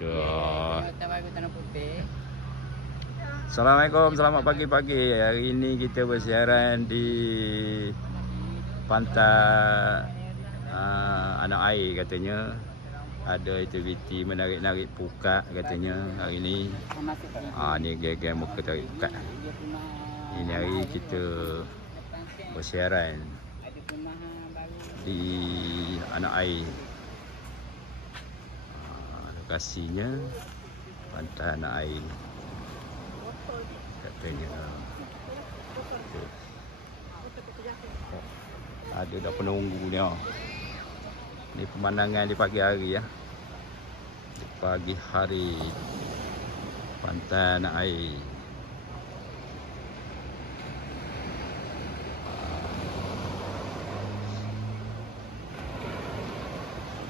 Tu. Assalamualaikum, selamat pagi-pagi. Hari ini kita bersiaran di pantai anak air katanya. Ada aktiviti menarik-narik pukat katanya hari ini. Ni geng-geng muka tarik pukat. Ini hari kita bersiaran di anak air. Lokasinya pantai anak air katanya. Ada dah penunggu ni. Ni pemandangan di pagi hari ya. Di pagi hari pantai anak air.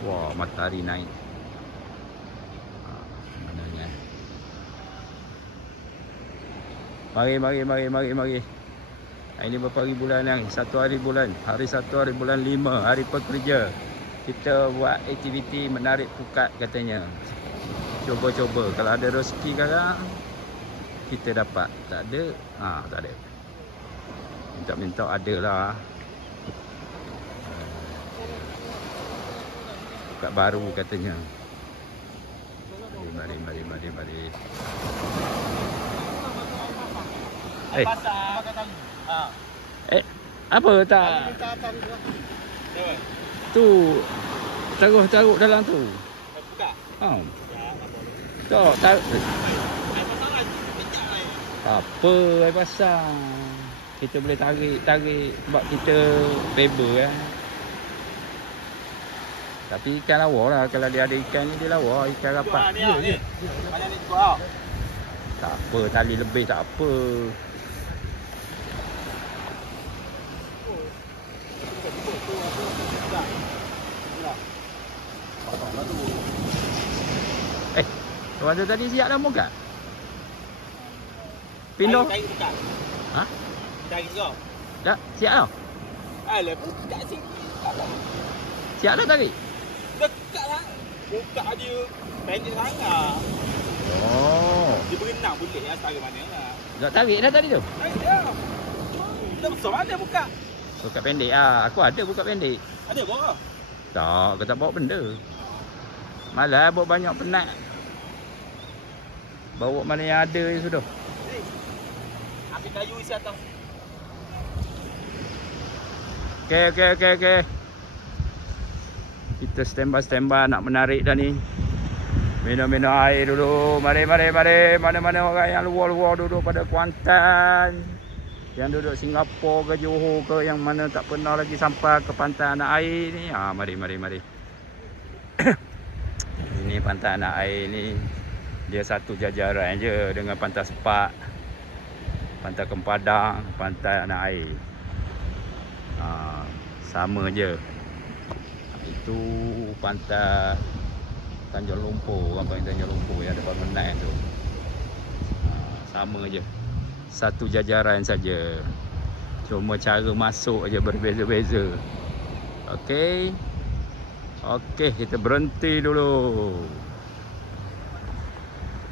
Wah, matahari naik. Mari. Ini berapa hari bulan yang? 1 hari bulan. Hari 1 hari bulan 5. Hari pekerja. Kita buat aktiviti menarik pukat katanya. Cuba-cuba. Kalau ada rezeki sekarang, kita dapat. Tak ada, tak ada. Minta-minta ada lah. Pukat baru katanya. Mari. Apa tak? Tu taruh dalam tu. Tak. Apa air pasang. Kita boleh tarik sebab kita paper kan. Tapi ikan lawa lah. Kalau dia ada ikan ni, dia lawa. Ikan rapat. Ni. Banyak ni kuat. Tak apa, tali lebih tak apa. Tuan tu tadi siap dah buka? Pindah? Tarik buka. Ha? Tarik juga. Dah, siap dah? Alah, buka sikit. Siap dah tarik? Dekat lah. Buka dia pendek sangat. Oh. Dia berenang boleh lah, tarik mana lah. Dah tarik dah tadi tu? Tarik dah. Dah besar mana buka? Buka pendek lah. Aku ada buka pendek. Ada bawa? Tak, aku tak bawa benda. Malah bawa banyak penat. Bawa mana yang ada je sudah. Ambil kayu isi atas. Okey. Kita standby nak menarik dah ni. Minum air dulu. Mari. Mana-mana orang yang luar duduk pada Kuantan. Yang duduk Singapura ke Johor ke, yang mana tak pernah lagi sampai ke pantai anak air ni. Mari. Ini pantai anak air ni. Dia satu jajaran je dengan pantai Sepak, pantai Kempadang, pantai anak air. Sama je. Itu pantai Tanjung Lumpur, orang panggil Tanjung Lumpur yang ada bangunan tu. Sama je. Satu jajaran saja. Cuma cara masuk aja berbeza-beza. Okey, kita berhenti dulu.